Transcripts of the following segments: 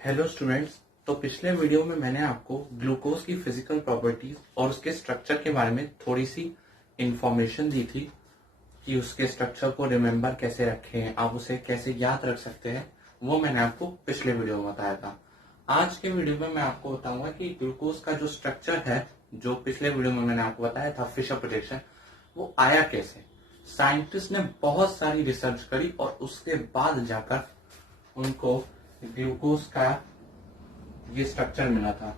Hello students. तो पिछले video में मैंने आपको ग्लूकोज की फिजिकल प्रॉपर्टीज और उसके स्ट्रक्चर के बारे में थोड़ी सी इंफॉर्मेशन दी थी कि उसके स्ट्रक्चर को रिमेम्बर कैसे रखें, आप उसे कैसे याद रख सकते हैं। वो मैंने आपको पिछले वीडियो में बताया था। आज के वीडियो में मैं आपको बताऊंगा कि ग्लूकोज का जो स्ट्रक्चर है, जो पिछले वीडियो में मैंने आपको बताया था फिशर प्रोजेक्शन, वो आया कैसे। साइंटिस्ट ने बहुत सारी रिसर्च करी और उसके बाद जाकर उनको ग्लूकोज का ये स्ट्रक्चर मिला था।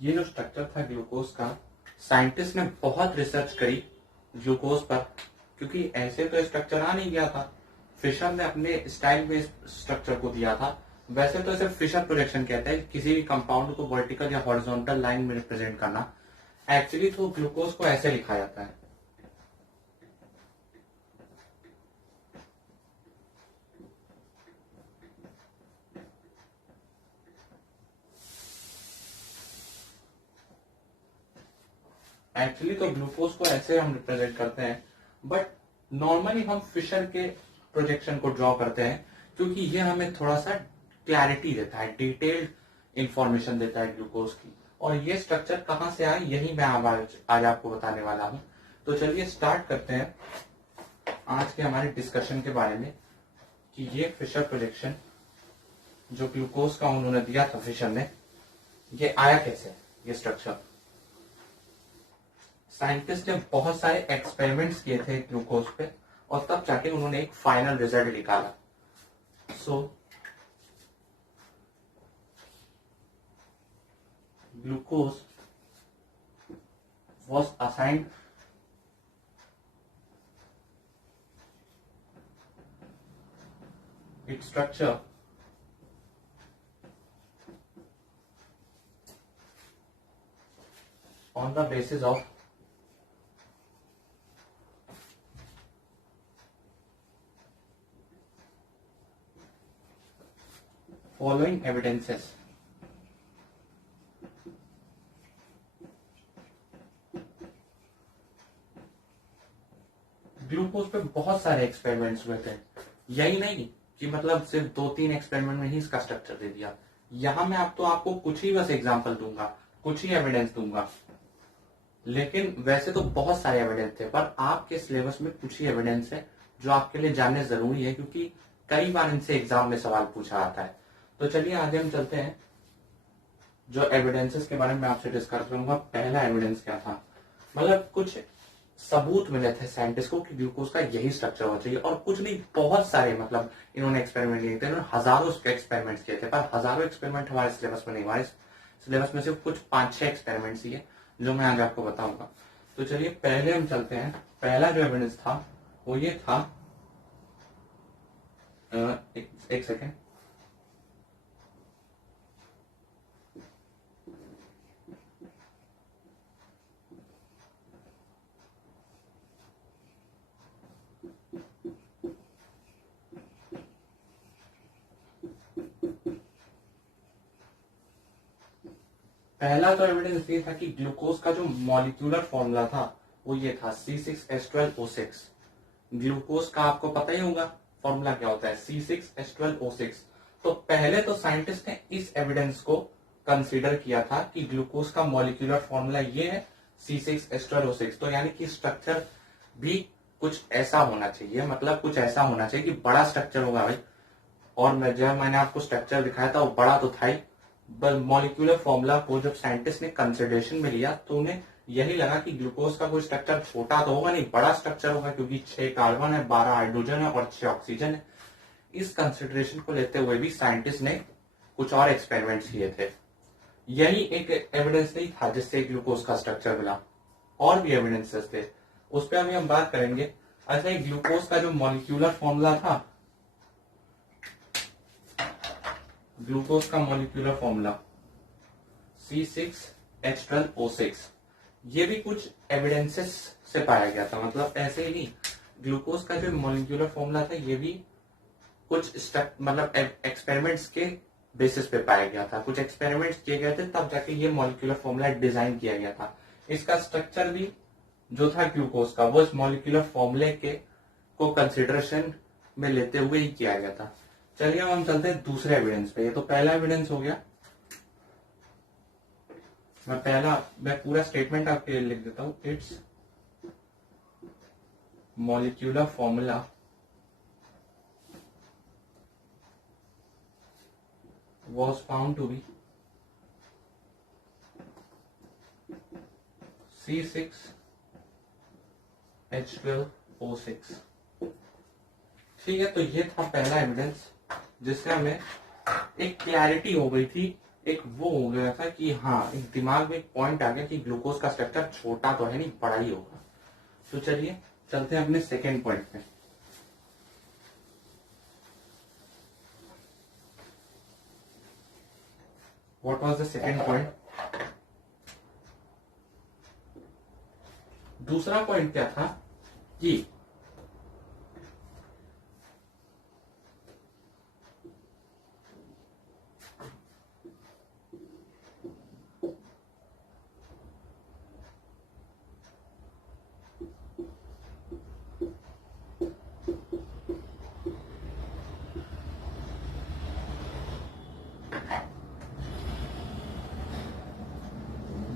ये जो स्ट्रक्चर था ग्लूकोज का, साइंटिस्ट ने बहुत रिसर्च करी ग्लूकोज पर, क्योंकि ऐसे तो स्ट्रक्चर आ नहीं गया था। फिशर ने अपने स्टाइल में स्ट्रक्चर को दिया था। वैसे तो इसे फिशर प्रोजेक्शन कहते हैं, किसी भी कंपाउंड को वर्टिकल या हॉरिजॉन्टल लाइन में रिप्रेजेंट करना। एक्चुअली तो ग्लूकोज को ऐसे लिखा जाता है। एक्चुअली तो ग्लूकोज को ऐसे हम रिप्रेजेंट करते हैं, बट नॉर्मली हम फिशर के प्रोजेक्शन को ड्रॉ करते हैं, क्योंकि ये हमें थोड़ा सा क्लैरिटी देता है, डिटेल्ड इंफॉर्मेशन देता है ग्लूकोज की। और ये स्ट्रक्चर कहाँ से आया, यही मैं आज आपको बताने वाला हूँ। तो चलिए स्टार्ट करते हैं आज के हमारे डिस्कशन के बारे में कि ये फिशर प्रोजेक्शन जो ग्लूकोज का उन्होंने दिया था फिशर ने, ये आया कैसे, ये स्ट्रक्चर। साइंटिस्ट ने बहुत सारे एक्सपेरिमेंट्स किए थे ग्लूकोज पे, और तब जाके उन्होंने एक फाइनल रिजल्ट निकाला। So glucose was assigned its structure on the basis of following evidences. Glucose पे बहुत सारे एक्सपेरिमेंट्स हुए थे। यही नहीं कि मतलब सिर्फ 2-3 एक्सपेरिमेंट में ही इसका स्ट्रक्चर दे दिया। यहां मैं आपको कुछ ही बस एग्जांपल दूंगा, कुछ ही एविडेंस दूंगा। लेकिन वैसे तो बहुत सारे एविडेंस थे, पर आपके सिलेबस में कुछ ही एविडेंस है जो आपके लिए जानने जरूरी है, क्योंकि कई बार इनसे एग्जाम में सवाल पूछा आता है। तो चलिए आगे हम चलते हैं। जो एविडेंसेस के बारे में आपसे डिस्कस करूंगा, पहला एविडेंस क्या था, मतलब कुछ सबूत मिले थे साइंटिस्ट को कि ग्लूकोज का यही स्ट्रक्चर होना चाहिए। और कुछ नहीं, बहुत सारे, मतलब इन्होंने एक्सपेरिमेंट किए थे, इन्होंने हजारों एक्सपेरिमेंट किए थे, पर हजारों एक्सपेरिमेंट हमारे सिलेबस में नहीं। हमारे सिलेबस में सिर्फ कुछ 5-6 एक्सपेरिमेंट्स ही है जो मैं आज आपको बताऊंगा। तो चलिए पहले हम चलते हैं। पहला जो एविडेंस था वो ये था, एक सेकेंड। पहला तो एविडेंस ये था कि ग्लूकोज का जो मॉलिक्यूलर फॉर्मूला था वो ये था C6H12O6। ग्लूकोज का आपको पता ही होगा फॉर्मूला क्या होता है, C6H12O6। तो पहले तो साइंटिस्ट ने इस एविडेंस को कंसीडर किया था कि ग्लूकोज का मॉलिक्यूलर फॉर्मूला ये है C6H12O6। तो यानी कि स्ट्रक्चर भी कुछ ऐसा होना चाहिए, मतलब कुछ ऐसा होना चाहिए कि बड़ा स्ट्रक्चर होगा भाई। और मैंने आपको स्ट्रक्चर दिखाया था वो बड़ा तो था ही। मॉलिक्यूलर फॉर्मूला को जब साइंटिस्ट ने कंसिडरेशन में लिया तो उन्हें यही लगा कि ग्लूकोज का कोई स्ट्रक्चर छोटा तो होगा नहीं, बड़ा स्ट्रक्चर होगा, क्योंकि 6 कार्बन है, 12 हाइड्रोजन है और 6 ऑक्सीजन है। इस कंसिडरेशन को लेते हुए भी साइंटिस्ट ने कुछ और एक्सपेरिमेंट्स किए थे। यही एक एविडेंस नहीं था जिससे ग्लूकोज का स्ट्रक्चर मिला, और भी एविडेंसेस थे, उस पर अभी हम बात करेंगे। अच्छा, ग्लूकोज का जो मॉलिक्यूलर फॉर्मूला था, ग्लूकोज का मॉलिक्यूलर फॉर्मूला C6H12O6, ये भी कुछ एविडेंसेस से पाया गया था, मतलब ऐसे ही नहीं। ग्लूकोज का जो मॉलिक्यूलर फॉर्मूला था ये भी कुछ स्टेप मतलब एक्सपेरिमेंट्स के बेसिस पे पाया गया था, कुछ एक्सपेरिमेंट्स किए गए थे तब जाके ये मॉलिक्यूलर फॉर्मूला डिजाइन किया गया था। इसका स्ट्रक्चर भी जो था ग्लूकोज का वो इस मॉलिक्यूलर फॉर्मूले के को कंसिडरेशन में लेते हुए ही किया गया था। चलिए अब हम चलते हैं दूसरे एविडेंस पे। ये तो पहला एविडेंस हो गया। मैं पूरा स्टेटमेंट आपके लिए लिख देता हूं। It's molecular formula was found to be C6H12O6। ठीक है, तो ये था पहला एविडेंस जिससे हमें एक क्लैरिटी हो गई थी, एक वो हो गया था कि हाँ एक दिमाग में एक पॉइंट आ गया कि ग्लूकोज का स्ट्रक्चर छोटा तो है नहीं, बड़ा ही होगा। तो चलिए चलते हैं अपने सेकेंड पॉइंट पे। What was the second point? दूसरा पॉइंट क्या था कि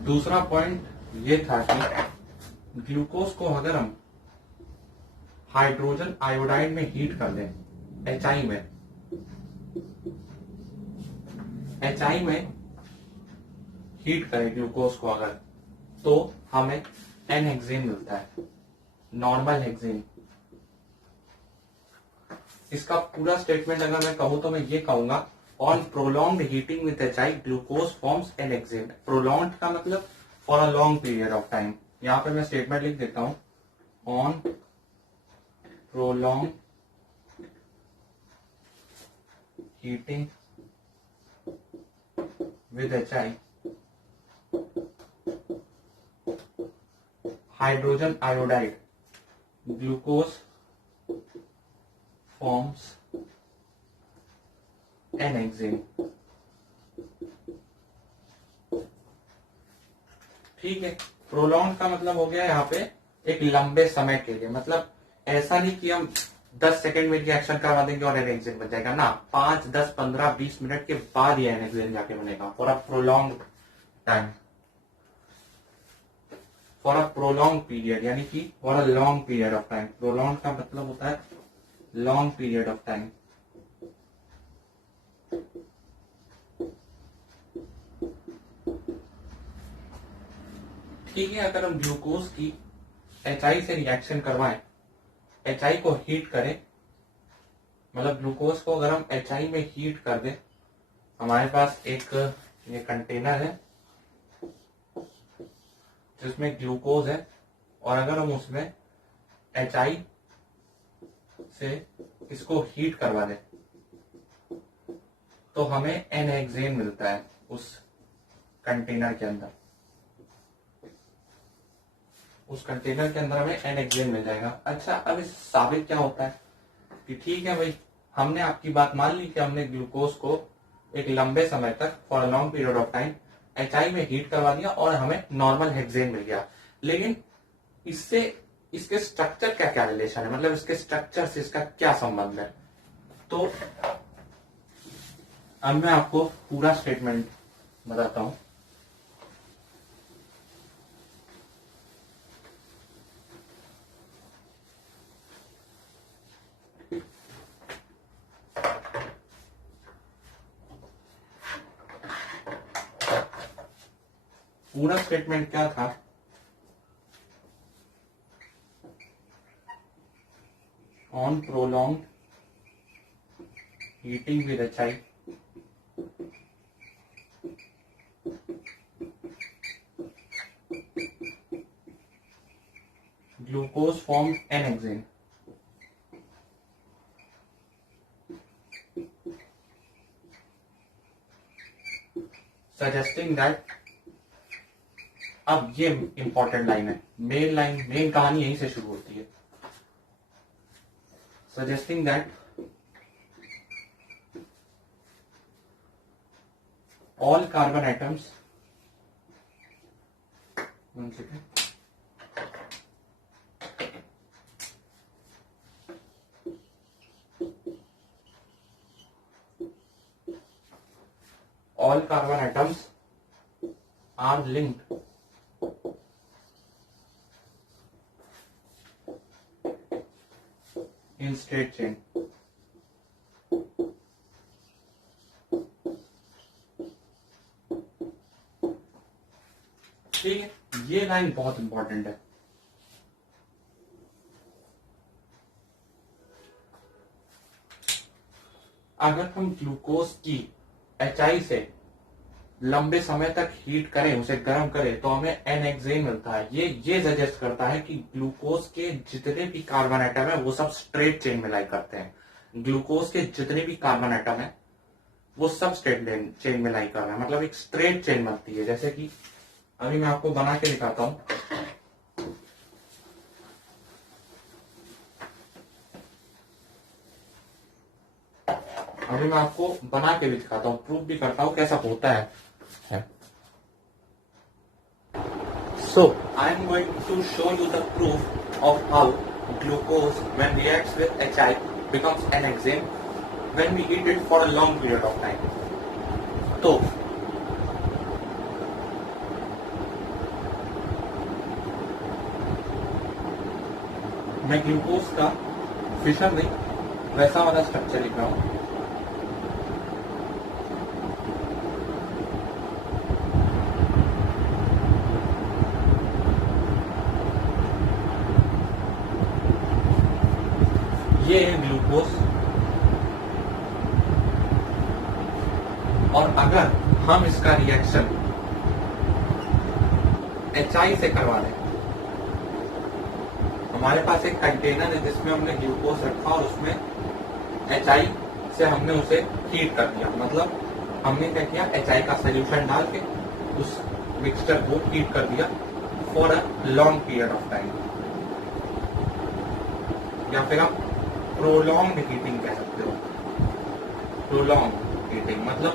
दूसरा पॉइंट ये था कि ग्लूकोज को अगर हम हाइड्रोजन आयोडाइड में हीट कर दें, HI में हीट करें ग्लूकोज को अगर, तो हमें एन हेक्सेन मिलता है, नॉर्मल हेक्सेन। इसका पूरा स्टेटमेंट अगर मैं कहूं तो मैं ये कहूंगा, on prolonged heating with HI glucose forms an hexane. Prolonged का मतलब for a long period of time. यहां पे मैं स्टेटमेंट लिख देता हूं, on prolonged heating with HI hydrogen iodide glucose forms an hexane. ठीक है, प्रोलॉन्ग का मतलब हो गया यहाँ पे एक लंबे समय के लिए, मतलब ऐसा नहीं कि हम 10 सेकंड में रिएक्शन करवा देंगे और एन हेक्सेन बन जाएगा ना, 5, 10, 15, 20 मिनट के बाद ये एन हेक्सेन जाके बनेगा for a prolong time, for a prolong period, यानी कि for a long period of time. Prolong का मतलब होता है लॉन्ग पीरियड ऑफ टाइम। ठीक है, अगर हम ग्लूकोज की HI से रिएक्शन करवाएं, HI को हीट करें, मतलब ग्लूकोज को अगर हम HI में हीट कर दें, हमारे पास एक ये कंटेनर है जिसमें ग्लूकोज है, और अगर हम उसमें HI से इसको हीट करवा दें तो हमें एन हेक्सेन मिलता है उस कंटेनर के अंदर। उस कंटेनर के अंदर हमें एन हेक्सेन मिल जाएगा। अच्छा, अब इस साबित क्या होता है कि ठीक है भाई, हमने आपकी बात मान ली कि हमने ग्लूकोज को एक लंबे समय तक for a long period of time HI में हीट करवा दिया और हमें नॉर्मल हेक्सेन मिल गया, लेकिन इससे इसके स्ट्रक्चर का क्या रिलेशन है, मतलब इसके स्ट्रक्चर से इसका क्या संबंध है। तो अब मैं आपको पूरा स्टेटमेंट बताता हूं। पूरा स्टेटमेंट क्या था, on prolonged heating with HI glucose form n hexane. Suggesting that, अब ये इंपॉर्टेंट लाइन है, मेन कहानी यहीं से शुरू होती है। suggesting that all carbon atoms, one second, all carbon atoms are linked in straight chain. ठीक है, ये लाइन बहुत इंपॉर्टेंट है। अगर हम ग्लूकोज की HI से लंबे समय तक हीट करें, उसे गर्म करें, तो हमें N-हेक्सेन मिलता है। ये सजेस्ट करता है कि ग्लूकोज के जितने भी कार्बन एटम है वो सब स्ट्रेट चेन में लाई करते हैं। ग्लूकोज के जितने भी कार्बन एटम है वो सब स्ट्रेट चेन में लाई कर रहे हैं, मतलब एक स्ट्रेट चेन बनती है। जैसे कि अभी मैं आपको बना के दिखाता हूं। अभी मैं आपको बना के भी दिखाता हूं, प्रूफ भी करता हूं कैसा होता है। So I am going to show you the proof of how glucose, when reacts with HI, becomes N-hexane when we heat it for a long period of time. तो मैं ग्लूकोज का फिशर नहीं वैसा वाला स्ट्रक्चर लिख रहा हूं। ये है ग्लूकोज, और अगर हम इसका रिएक्शन HI से करवा लें, हमारे पास एक कंटेनर है जिसमें हमने ग्लूकोज रखा और उसमें HI से हमने उसे हीट कर दिया। मतलब हमने क्या किया, HI का सोल्यूशन डाल के उस मिक्सचर को हीट कर दिया for a long period of time, या फिर आप प्रोलॉन्ग हीटिंग कह सकते हो। प्रोलॉन्ग हीटिंग मतलब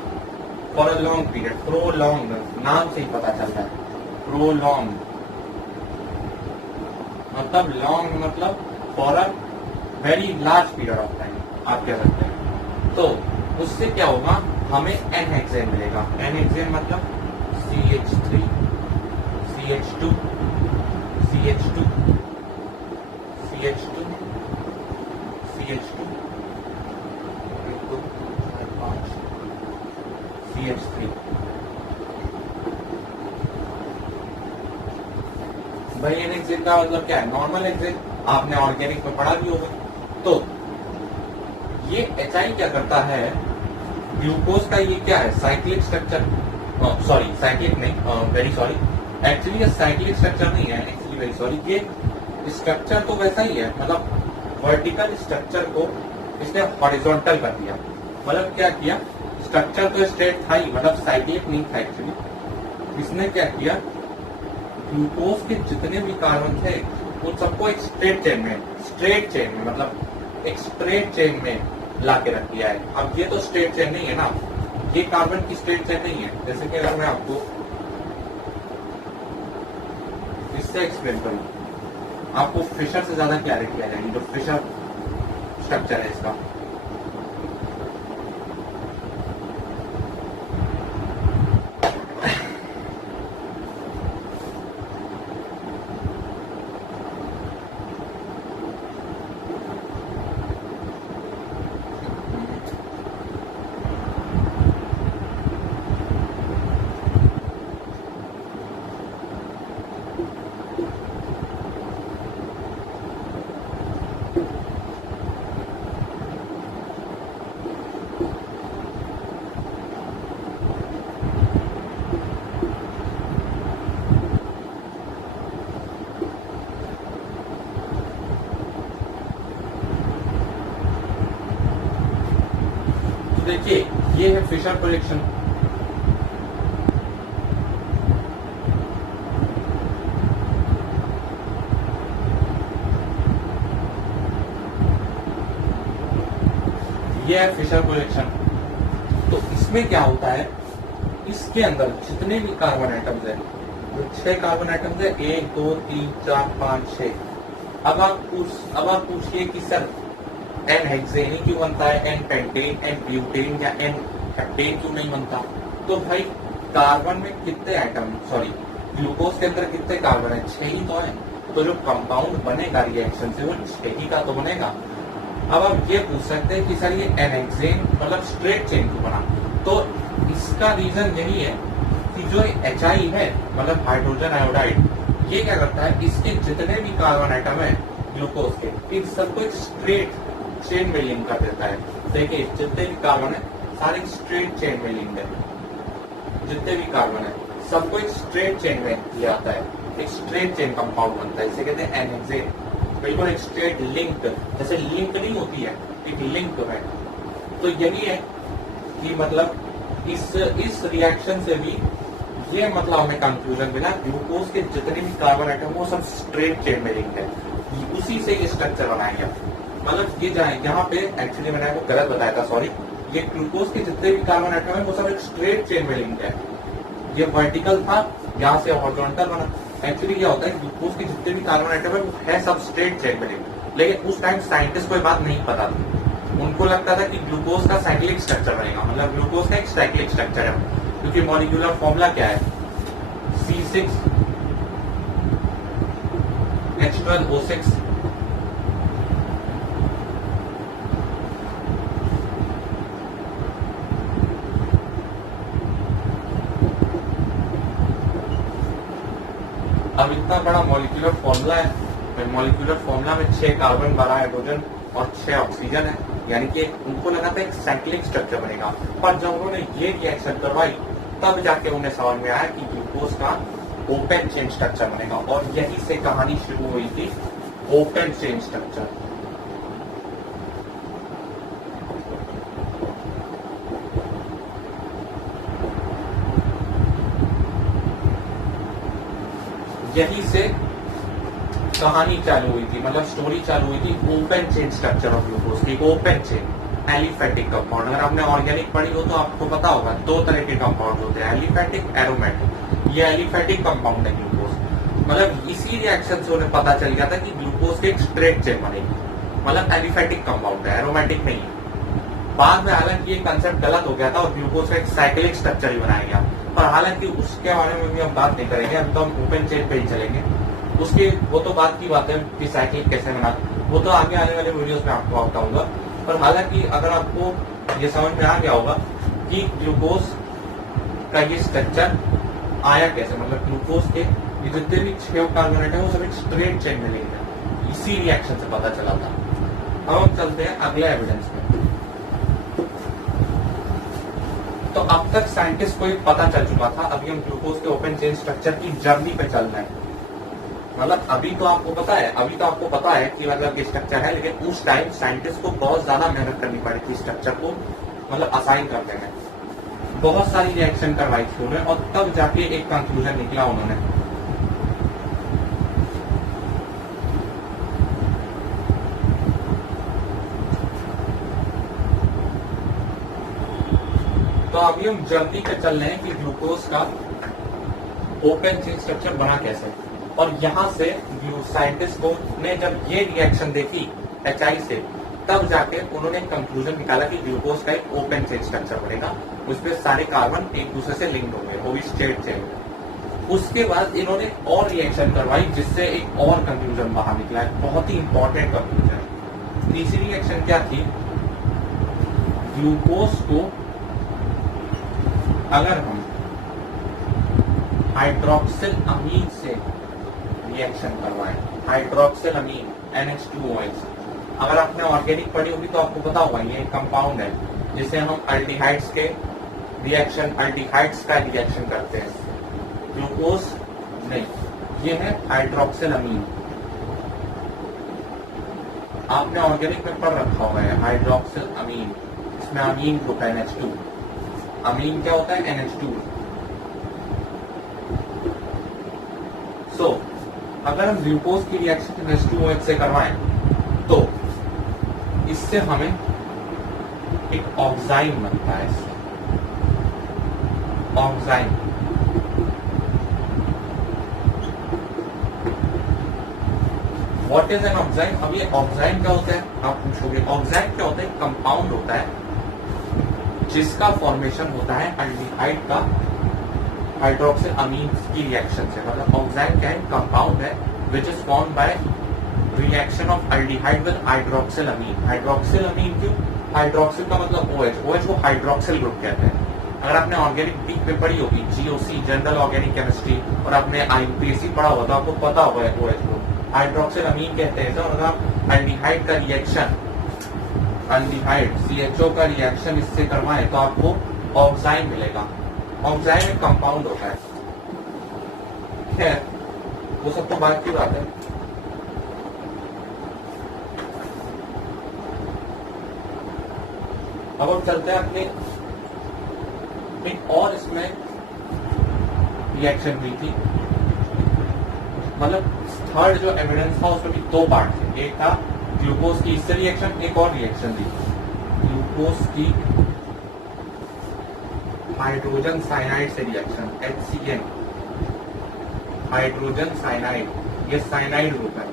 for a long period. Prolong नाम से ही पता चल रहा है, प्रोलॉन्ग मतलब लॉन्ग मतलब for a very large period of time आप कह सकते हैं। तो उससे क्या होगा, हमें N-हेक्सेन मिलेगा। N-हेक्सेन मतलब CH3 CH2 CH2 CH2 CH2 CH3। भाई N-हेक्सेन का मतलब क्या है, नॉर्मल हेक्सेन आपने ऑर्गेनिक में पढ़ा भी होगा। तो ये HI क्या करता है, ग्लूकोज का ये क्या है, साइक्लिक स्ट्रक्चर, सॉरी साइक्लिक नहीं, वेरी सॉरी, एक्चुअली ये साइक्लिक स्ट्रक्चर नहीं है, एक्चुअली वेरी सॉरी, ये स्ट्रक्चर तो वैसा ही है, मतलब वर्टिकल स्ट्रक्चर को इसने हॉरिजॉन्टल कर दिया। मतलब क्या किया, स्ट्रक्चर तो स्ट्रेट था ही, मतलब साइक्लिक नहीं था एक्चुअली। इसने क्या किया, ग्लूकोज के जितने भी कार्बन थे उन सबको एक स्ट्रेट चेन में मतलब एक स्ट्रेट चेन में ला के रख दिया है। अब ये तो स्ट्रेट चेन नहीं है ना, ये कार्बन की स्ट्रेट चेन नहीं है। जैसे कि अगर मैं आपको इससे एक्सप्लेन करूं, आपको फिशर से ज्यादा क्लैरिटी आ जाएगी, जो फिशर स्ट्रक्चर है इसका। देखिए ये है फिशर प्रोजेक्शन। ये है फिशर प्रोजेक्शन। तो इसमें क्या होता है, इसके अंदर जितने भी कार्बन आइटम्स है, जो 6 कार्बन आइटम्स है, 1 2 3 4 5 6। अब आप पूछिए कि सर एन हेक्सेन ही क्यों बनता है, एन पेंटेन, एन ब्यूटेन या एन हेप्टेन क्यों नहीं बनता? तो भाई कार्बन में कितने आइटम, सॉरी ग्लूकोज के अंदर कितने कार्बन है, 6 ही तो है। तो जो कंपाउंड बनेगा रिएक्शन से वो 6 ही का तो बनेगा। अब आप ये पूछ सकते हैं कि सर ये एन हेक्सेन मतलब स्ट्रेट चेन क्यों बना? तो इसका रीजन यही है कि जो HI है मतलब हाइड्रोजन आयोडाइड, ये क्या करता है, इसके जितने भी कार्बन आइटम है ग्लूकोज के, इन सबको एक स्ट्रेट चेन में लिंक कर देता है। देखिए जितने भी कार्बन है सारे स्ट्रेट चेन में लिंक है, जितने भी कार्बन है सबको एक स्ट्रेट चेन में ले आता है, एक स्ट्रेट चेन कंपाउंड बनता है, इसे कहते हैं एन हेक्सेन। बिल्कुल एक स्ट्रेट लिंक, जैसे लिंक नहीं होती है, एक लिंक है। तो यही है कि मतलब इस रिएक्शन से भी ये मतलब हमें कंक्लूजन मिला, ग्लूकोज के जितने भी कार्बन आइटम वो सब स्ट्रेट चेन में लिंक है, उसी से ये स्ट्रक्चर बनाया गया। मतलब ये जाए यहाँ पे एक्चुअली मैंने आपको गलत बताया था, सॉरी। ये ग्लूकोज के जितने भी कार्बन आइटम है वो सब एक स्ट्रेट चेन में लिंक है। ये वर्टिकल था, यहाँ से हॉरिजॉन्टल बना। एक्चुअली क्या होता है, ग्लूकोज के जितने भी कार्बन आइटम है वो है सब स्ट्रेट चेन में लिंक। लेकिन उस टाइम साइंटिस्ट को ये बात नहीं पता थी, उनको लगता था कि ग्लूकोज का साइक्लिक स्ट्रक्चर बनेगा, मतलब ग्लूकोज का एक साइक्लिक स्ट्रक्चर है, क्योंकि मॉलिक्यूलर फॉर्मूला क्या है, C6H12O6। अब इतना बड़ा मॉलिक्यूलर फॉर्मूला है, मॉलिक्यूलर फॉर्मूला में 6 कार्बन 12 हाइड्रोजन और 6 ऑक्सीजन है, यानी कि उनको लगा था एक साइक्लिक स्ट्रक्चर बनेगा। पर जब उन्होंने ये रिएक्शन करवाई तब जाके उन्हें समझ में आया कि ग्लूकोज का ओपन चेन स्ट्रक्चर बनेगा, और यही से कहानी शुरू हुई थी, ओपन चेन स्ट्रक्चर। यही से कहानी चालू हुई थी, मतलब स्टोरी चालू हुई थी open chain structure of glucose की। ओपन चेन एलिफेटिक कंपाउंड, अगर आपने ऑर्गेनिक पढ़ी हो तो आपको पता होगा 2 तरह के कंपाउंड होते हैं, एलिफेटिक, एरोमेटिक। ये एलिफेटिक कंपाउंड है ग्लूकोज, मतलब इसी रिएक्शन से उन्हें पता चल गया था कि ग्लूकोज की एक स्ट्रेट चेन बनेगी, मतलब एलिफेटिक कंपाउंड है, एरोमेटिक नहीं है। बाद में हालांकि ये कंसेप्ट गलत हो गया था और ग्लूकोज का एक साइक्लिक स्ट्रक्चर ही बनाया गया, पर हालांकि उसके बारे में भी हम बात नहीं करेंगे, अब तो हम ओपन चेन पे ही चलेंगे। उसकी वो तो बात की बात है कि साइक्लिक कैसे बना, वो तो आगे आने वाले वीडियोस में आपको बताऊंगा। पर हालांकि अगर आपको ये समझ में आ गया होगा कि ग्लूकोज का ये स्ट्रक्चर आया कैसे, मतलब ग्लूकोज के ये जितने भी 6 कार्बन आइटम है वो सब एक स्ट्रेट चेन में लिंक है, इसी रिएक्शन से पता चला था। अब हम चलते हैं अगले एविडेंस में। तो अब तक साइंटिस्ट को ये पता चल चुका था, अभी हम ग्लूकोज के ओपन चेन स्ट्रक्चर की जर्नी पे चल रहे हैं। मतलब अभी तो आपको पता है कि मतलब ये स्ट्रक्चर है, लेकिन उस टाइम साइंटिस्ट को बहुत ज्यादा मेहनत करनी पड़ी थी स्ट्रक्चर को मतलब असाइन करने में, बहुत सारी रिएक्शन करवाई थी उन्होंने, और तब जाके एक कंक्लूजन निकला उन्होंने। तो अभी हम जर्नी पे चल रहे हैं कि ग्लूकोज का ओपन चेन स्ट्रक्चर बना कैसे, और यहाँ से साइंटिस्ट को ने जब ये रिएक्शन देखी HI से, तब जाके उन्होंने कंक्लूजन निकाला कि ग्लूकोज का एक ओपन चेन स्ट्रक्चर बनेगा, उसमें सारे कार्बन एक दूसरे से लिंक होंगे, वो भी स्ट्रेट चेन। उसके बाद इन्होंने और रिएक्शन करवाई जिससे एक और कंक्लूजन बाहर निकला है, बहुत ही इंपॉर्टेंट कंक्लूजन। तीसरी रिएक्शन क्या थी, ग्लूकोज को अगर हम हाइड्रोक्सिल अमीन से रिएक्शन करवाएं, हाइड्रोक्सिल अमीन NH2OH, अगर आपने ऑर्गेनिक पढ़ी होगी तो आपको पता होगा ये कंपाउंड है जिसे हम अल्डिहाइड्स के रिएक्शन, अल्डिहाइड्स का रिएक्शन करते हैं, ग्लूकोज नहीं, ये है हाइड्रोक्सिल अमीन। आपने ऑर्गेनिक में पढ़ रखा हुआ है हाइड्रोक्सिल अमीन, इसमें अमीन ग्रुप है NH2, अमीन क्या होता है NH2। अगर हम ग्लूकोज की रिएक्शन NH2OH से करवाएं तो इससे हमें एक ऑक्साइन बनता है इससे, oxime. What is an oxime? अब ये ऑक्साइन क्या होता है आप पूछोगे। ऑक्साइन क्या होता है? कंपाउंड होता है जिसका फॉर्मेशन होता है एल्डिहाइड का हाइड्रोक्सिल अमीन की रिएक्शन से। मतलब ऑक्साइन क्या है? कंपाउंड है which is form by reaction of aldehyde with hydroxylamine. Hydroxylamine क्यों? हाइड्रोक्सिल का मतलब OH, OH को हाइड्रोक्सिल ग्रुप कहते हैं। अगर आपने ऑर्गेनिक वीक में पढ़ी होगी GOC जनरल ऑर्गेनिक केमिस्ट्री और आपने IUPAC पढ़ा होगा तो आपको पता होगा OH ग्रुप हाइड्रोक्सिल अमीन कहते हैं। और अगर आप एल्डिहाइड का रिएक्शन, एल्डिहाइड CHO का रिएक्शन इससे करवाएं तो आपको ऑक्साइन मिलेगा। ऑक्साइन एक कंपाउंड होता है। खैर वो सब तो बात की बात है। अब हम चलते हैं अपने एक और इसमें रिएक्शन हुई थी। मतलब थर्ड जो एविडेंस था उसमें भी दो पार्ट थे। एक था ग्लूकोज की इससे रिएक्शन, एक और रिएक्शन थी ग्लूकोज की हाइड्रोजन साइनाइड से रिएक्शन, HCN हाइड्रोजन साइनाइड, ये साइनाइड ग्रुप है।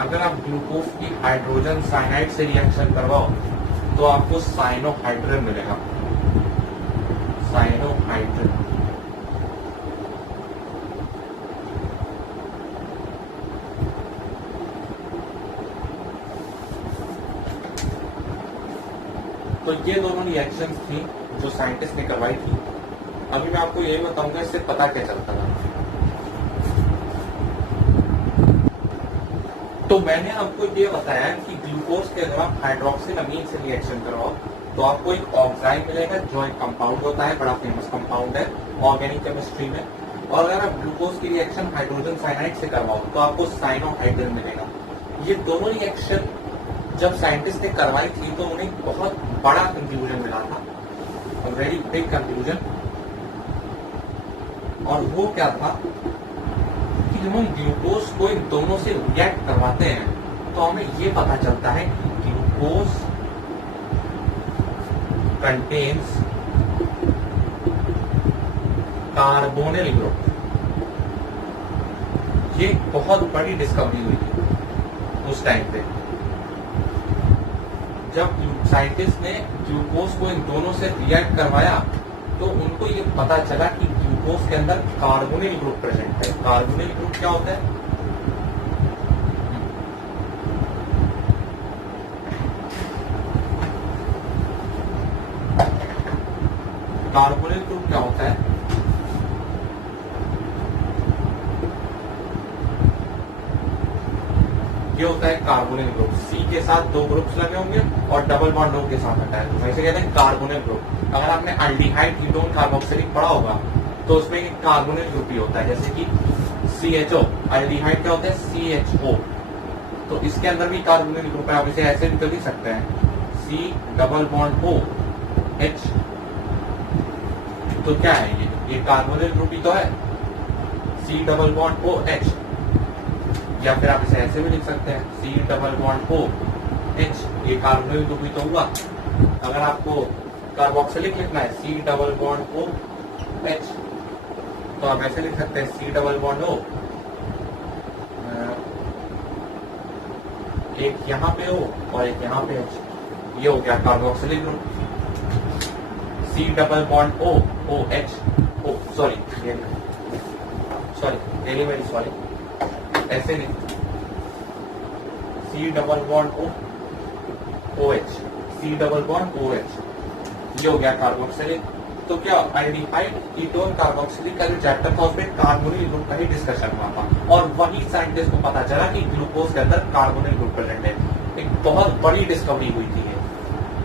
अगर आप ग्लूकोज की हाइड्रोजन साइनाइड से रिएक्शन करवाओ तो आपको साइनोहाइड्रिन मिलेगा, साइनोहाइड्रिन। तो ये दोनों रिएक्शंस थी जो साइंटिस्ट ने करवाई थी। अभी मैं आपको यही बताऊंगा इससे पता क्या चलता था। तो मैंने आपको ये बताया कि ग्लूकोज के अगर आप हाइड्रोक्सिल अमीन से रिएक्शन करवाओ तो आपको एक ऑक्साइन मिलेगा जो एक कंपाउंड होता है, बड़ा फेमस कंपाउंड है ऑर्गेनिक केमिस्ट्री में। और अगर आप ग्लूकोज की रिएक्शन हाइड्रोजन साइनाइड से करवाओ तो आपको साइनोहाइड्रिन मिलेगा। ये दोनों रिएक्शन जब साइंटिस्ट ने करवाई थी तो उन्हें बहुत बड़ा कंक्लूजन मिला था, वेरी बिग कंक्लूजन। और वो क्या था कि जब हम ग्लूकोज को इन दोनों से रिएक्ट करवाते हैं तो हमें ये पता चलता है कि ग्लूकोज कंटेन्स कार्बोनिल ग्रुप। ये बहुत बड़ी डिस्कवरी हुई थी उस टाइम पे जब साइंटिस्ट ने ग्लूकोज को इन दोनों से रिएक्ट करवाया तो उनको ये पता चला कि ग्लूकोज के अंदर कार्बोनिल ग्रुप प्रेजेंट है। कार्बोनिल ग्रुप क्या होता है? कार्बोनिल ग्रुप क्या होता है? ये होता है कार्बोनिल ग्रुप। C के साथ दो ग्रुप्स लगे होंगे और डबल बॉन्ड O के साथ हटा है, तो वैसे कहते हैं कार्बोनिल ग्रुप। अगर आपने एल्डिहाइड कीटोन कार्बोक्सिलिक पढ़ा होगा तो उसमें एक कार्बोनिल ग्रुप ही होता है, जैसे कि CHO। एल्डिहाइड क्या होता है? CHO। तो इसके अंदर भी कार्बोनिल ग्रुप है। आप इसे ऐसे भी तो लिख सकते हैं C double bond O H। तो क्या है ये कार्बोनिल ग्रुप ही तो है, C double bond O H। या फिर आप इसे ऐसे भी लिख सकते हैं C double bond O H। ये कार्बोनिल ग्रुप ही तो हुआ। अगर आपको कार्बोक्सिलिक लिखना है C double bond O H तो आप ऐसे लिख सकते हैं C डबल बॉन्ड O, एक यहाँ पे O और एक यहाँ पे H। ये हो गया carboxylic group. C double bond O OH O sorry very very sorry, ऐसे नहीं, C double bond O OH, C double bond OH। ये हो गया कार्बोक्सिलिक। तो क्या एल्डिहाइड कीटोन कार्बोक्सिलिक का जो चैप्टर था उसमें कार्बोनिल ग्रुप का ही डिस्कशन हुआ था और वही साइंटिस्ट को पता चला कि ग्लूकोज के अंदर कार्बोनिल ग्रुप प्रेजेंट है। एक बहुत बड़ी डिस्कवरी हुई थी ये,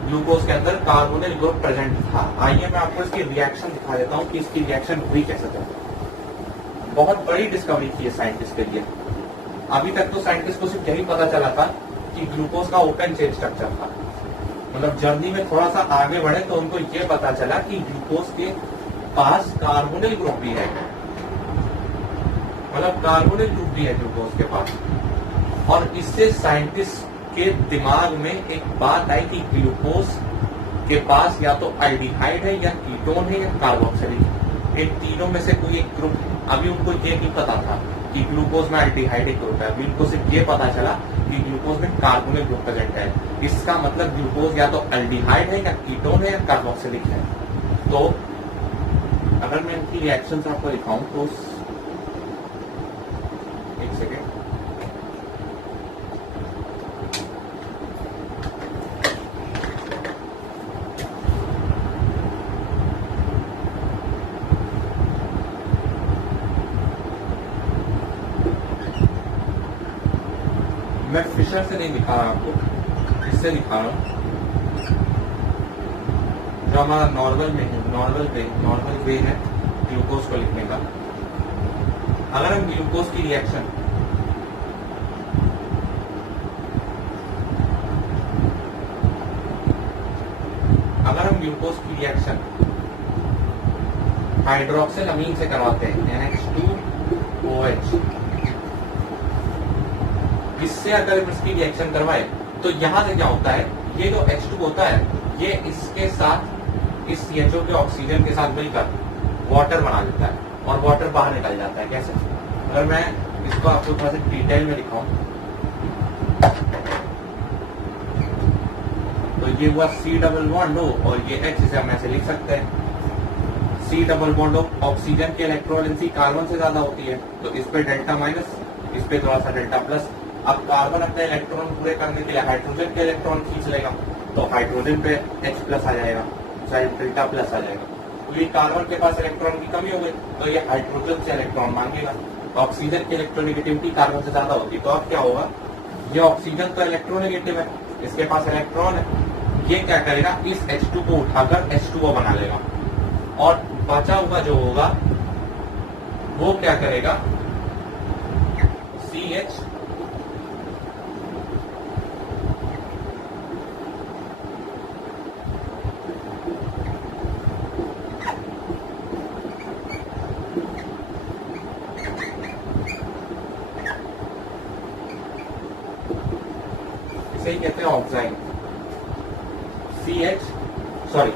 ग्लूकोज के अंदर कार्बोनिल ग्रुप प्रेजेंट था। आइए मैं आपको इसकी रिएक्शन दिखा देता हूँ कि इसकी रिएक्शन हुई कैसे थी। बहुत बड़ी डिस्कवरी थी साइंटिस्ट के लिए। अभी तक तो साइंटिस्ट को सिर्फ यही पता चला था कि ग्लूकोज का ओपन चेन स्ट्रक्चर था। मतलब जर्नी में थोड़ा सा आगे बढ़े तो उनको ये पता चला कि ग्लूकोज के पास कार्बोनिल ग्रुप भी है, मतलब कार्बोनिल ग्रुप भी है ग्लूकोज के पास। और इससे साइंटिस्ट आपके दिमाग में एक बात आई कि ग्लूकोज के पास या तो एल्डिहाइड है या कीटोन है या कार्बोक्सिलिक है, इन तीनों में से कोई एक ग्रुप है। अभी उनको ये नहीं पता था कि ग्लूकोज में एल्डिहाइड एक ग्रुप है, अभी उनको सिर्फ ये पता चला कि ग्लूकोज में कार्बोनिल ग्रुप प्रेजेंट है। इसका मतलब ग्लूकोज या तो एल्डिहाइड है या कीटोन है या कार्बोक्सिलिक है। तो अगर मैं इनकी रिएक्शंस आपको दिखाऊं तो एक सेकेंड, मैं फिशर से नहीं दिखा रहा आपको, इससे दिखा रहा हूं जो हमारा नॉर्मल में है, नॉर्मल वे है ग्लूकोज को लिखने का। अगर हम ग्लूकोज की रिएक्शन हाइड्रोक्सिल अमीन से करवाते हैं NH2OH, इससे अगर हम इसकी रिएक्शन करवाए तो यहां से क्या होता है, ये जो H2 होता है ये इसके साथ इस CHO के ऑक्सीजन के साथ मिलकर वाटर बना देता है और वाटर बाहर निकल जाता है। कैसे? अगर मैं इसको आपको थोड़ा सा डिटेल में दिखाऊं तो ये हुआ C डबल बॉन्ड O और ये H, इसे हम ऐसे लिख सकते हैं C double bond O। Oxygen की इलेक्ट्रोवैलेंसी कार्बन से ज्यादा होती है तो इस पे डेल्टा माइनस, इस पे थोड़ा सा डेल्टा प्लस। अब कार्बन अपने इलेक्ट्रॉन पूरे करने के लिए हाइड्रोजन के इलेक्ट्रॉन खींच लेगा तो हाइड्रोजन पे H प्लस आ जाएगा, चाहे डेल्टा प्लस आ जाएगा। तो ये कार्बन के पास इलेक्ट्रॉन की कमी हो गई तो ये हाइड्रोजन से इलेक्ट्रॉन मांगेगा। ऑक्सीजन की इलेक्ट्रोनेगेटिविटी कार्बन से ज्यादा होती है तो अब क्या होगा, ये ऑक्सीजन तो इलेक्ट्रोनेगेटिव है, इसके पास इलेक्ट्रॉन है, ये क्या करेगा, इस H2 को उठाकर H2O बना लेगा और बचा हुआ जो होगा वो क्या करेगा, CH इसे ही कहते हैं oxide. CH sorry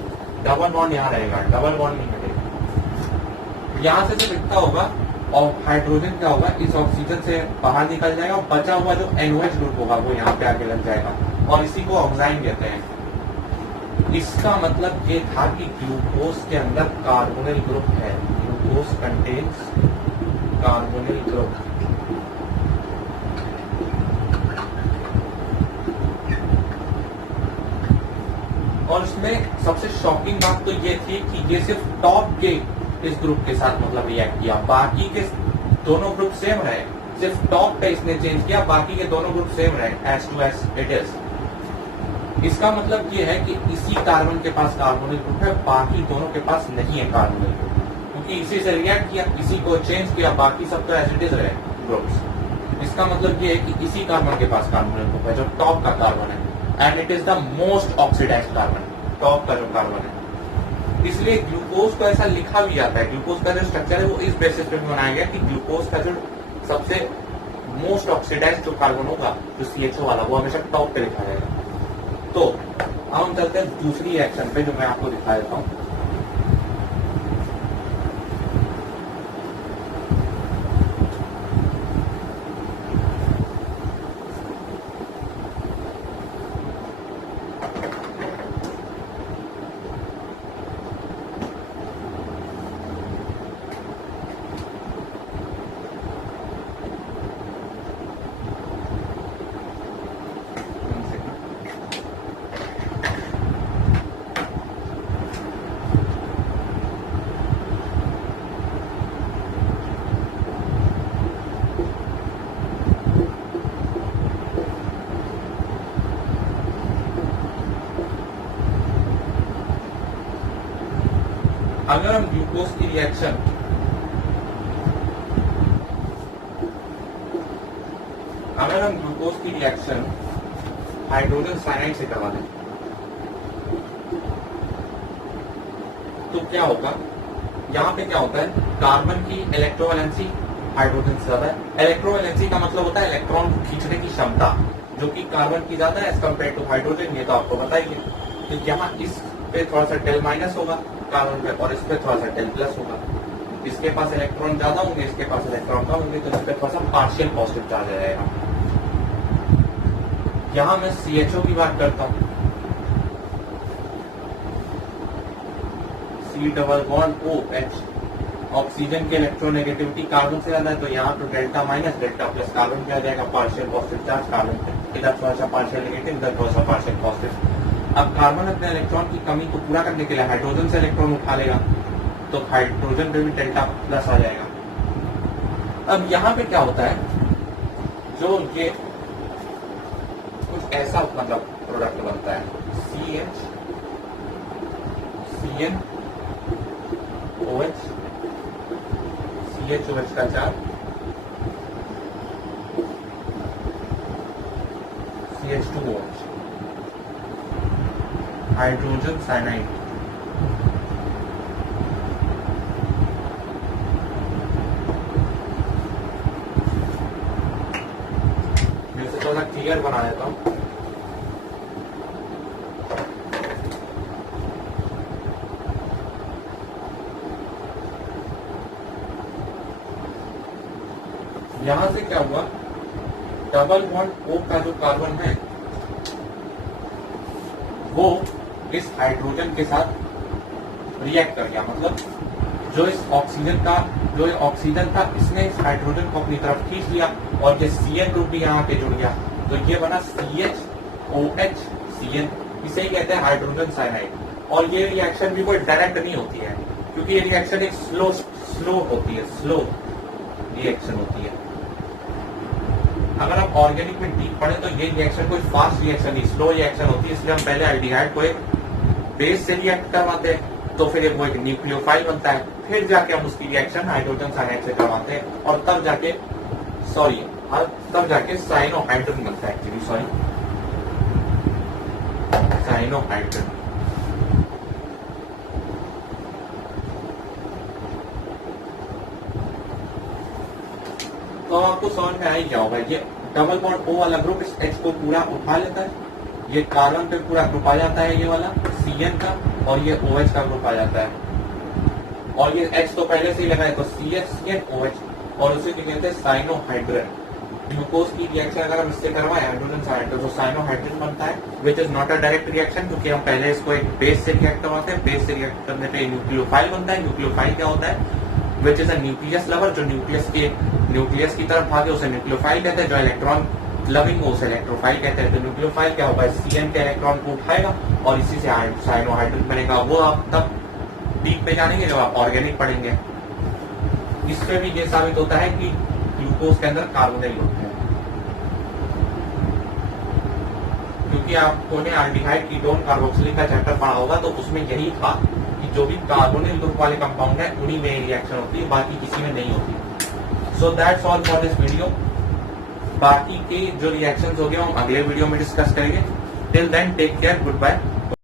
double bond यहाँ रहेगा, डबल बॉन्ड नहीं मिलेगा, यहाँ से जो दिखता होगा और हाइड्रोजन क्या होगा, इस ऑक्सीजन से बाहर निकल जाएगा और बचा हुआ जो NOH ग्रुप होगा वो यहाँ पे आके लग जाएगा और इसी को ऑक्साइड कहते हैं। इसका मतलब ये था कि ग्लूकोज के अंदर कार्बोनिल ग्रुप है, ग्लूकोज कंटेन्स कार्बोनिल ग्रुप। और इसमें सबसे शॉकिंग बात तो ये थी कि ये सिर्फ टॉप के इस ग्रुप के साथ मतलब रिएक्ट किया, बाकी के दोनों ग्रुप सेम रहे, सिर्फ टॉप पे इसने चेंज किया, बाकी के दोनों ग्रुप सेम रहे as to as it is. इसका मतलब ये है कि इसी कार्बन के पास कार्बोनिल ग्रुप है, बाकी दोनों के पास नहीं है कार्बोनिल ग्रुप, क्योंकि इसी से रिएक्ट किया, इसी को चेंज किया, बाकी सब तो एज इट इज रहे ग्रुप्स। इसका मतलब ये है कि इसी कार्बन के पास कार्बोनिल ग्रुप है जो टॉप का कार्बन है and it is the most oxidised carbon, top का जो कार्बन है। इसलिए ग्लूकोज को ऐसा लिखा भी जाता है, ग्लूकोज का जो स्ट्रक्चर है वो इस बेसिस पे बनाया गया कि ग्लूकोज का जो सबसे मोस्ट ऑक्सीडाइज्ड जो कार्बन होगा जो CHO वाला वो हमेशा टॉप पे लिखा जाएगा। तो हम चलते हैं दूसरी रिएक्शन पे जो मैं आपको दिखा देता हूँ। अगर हम ग्लूकोज की रिएक्शन हाइड्रोजन साइनाइड से करवा दें तो क्या होगा, यहाँ पे क्या होता है, कार्बन की इलेक्ट्रोवैलेंसी हाइड्रोजन से ज्यादा है। इलेक्ट्रोवैलेंसी का मतलब होता है इलेक्ट्रॉन को खींचने की क्षमता, जो कि कार्बन की ज्यादा है एज कम्पेयर टू हाइड्रोजन, ये तो आपको पता ही है। तो यहाँ इस पे थोड़ा सा टेल माइनस होगा कार्बन पे और इस पे थोड़ा सा टेल प्लस होगा। इसके पास इलेक्ट्रॉन ज्यादा होंगे, इसके पास इलेक्ट्रॉन कम होंगे, तो इस पे थोड़ा सा पार्शियल पॉजिटिव चार्ज आएगा। यहाँ मैं CHO की बात करता हूँ, C double bond OH, oxygen की इलेक्ट्रोनेगेटिविटी कार्बन से ज्यादा है, तो यहाँ तो delta minus delta plus carbon पे आ जाएगा, पार्शियल पॉजिटिव चार्ज कार्बन पे, इधर थोड़ा सा पार्शियल नेगेटिव, इधर थोड़ा सा पार्शियल पॉजिटिव। अब कार्बन अपने इलेक्ट्रॉन की कमी को पूरा करने के लिए हाइड्रोजन से इलेक्ट्रॉन उठा लेगा, तो हाइड्रोजन पे भी डेल्टा प्लस आ जाएगा। अब यहाँ पे क्या होता है, जो ये कुछ ऐसा मतलब प्रोडक्ट बनता है, CH CN OH CHOH का चार्ज CH2OH, हाइड्रोजन साइनाइड। मैं इसे थोड़ा क्लियर बना देता हूँ। यहां से क्या हुआ, डबल बॉन्ड O का जो कार्बन है वो इस हाइड्रोजन के साथ रिएक्ट कर गया, मतलब जो इस ऑक्सीजन का जो ये ऑक्सीजन था इसने इस हाइड्रोजन को अपनी तरफ खींच लिया और ये CN ग्रुप भी यहाँ पे जुड़ गया, तो ये बना CHOH CN, इसे ही कहते हैं हाइड्रोजन साइनाइड। और ये रिएक्शन भी कोई डायरेक्ट नहीं होती है, क्योंकि ये रिएक्शन एक स्लो होती है, स्लो रिएक्शन होती है। अगर आप ऑर्गेनिक में डीप पढ़े तो ये रिएक्शन कोई फास्ट रिएक्शन नहीं, स्लो रिएक्शन होती है। इसलिए हम पहले एल्डिहाइड को एक बेस से रिएक्ट करवाते हैं, तो फिर वो एक न्यूक्लियोफाइल बनता है, फिर जाके हम उसकी रिएक्शन हाइड्रोजन साइनाइड से करवाते हैं और तब जाके साइनोहाइड्रोजन बनता है, एक्चुअली साइनोहाइड्रोजन। तो आपको समझ में आई क्या होगा, ये डबल बॉन्ड O वाला ग्रुप इस H को पूरा उठा लेता है, ये कार्बन पे पूरा ग्रुप आ जाता है, ये वाला CN का, और ये OH का ग्रुप आ जाता है, और ये H तो पहले से ही लगा है, तो CH CN OH, और उसे क्या कहते हैं साइनोहाइड्रोजन। ग्लूकोज की रिएक्शन अगर हम इससे करवाएं हाइड्रोजन साइनाइड, तो साइनोहाइड्रोजन बनता है, which is not a direct reaction, क्योंकि हम पहले इसको एक बेस से रिएक्ट करवाते हैं, बेस से रिएक्ट करने पे न्यूक्लियोफाइल बनता है। न्यूक्लियोफाइल क्या होता है, which is a nucleus lover, जो न्यूक्लियस की तरफ भागे उसे न्यूक्लियोफाइल कहते हैं, जो इलेक्ट्रॉन लविंग उसे इलेक्ट्रोफाइल कहते हैं। तो न्यूक्लियोफाइल क्या होगा, CN के इलेक्ट्रॉन को उठाएगा और इसी से साइनोहाइड्रोजन बनेगा। वो आप तब डीप पे जानेंगे जब आप ऑर्गेनिक पढ़ेंगे। इससे भी ये साबित होता है कि ग्लूकोज के अंदर कार्बोनिल ग्रुप है, क्योंकि आपको ने एल्डिहाइड कीटोन कार्बोक्सिलिक का चैप्टर पढ़ा होगा, तो उसमें यही था कि जो भी कार्बोनिल ग्रुप वाले कंपाउंड है उन्हीं में रिएक्शन होती है, बाकी किसी में नहीं होती। So that's all for this video. बाकी के जो रिएक्शंस हो गए हम अगले वीडियो में डिस्कस करेंगे। Till then take care, good bye.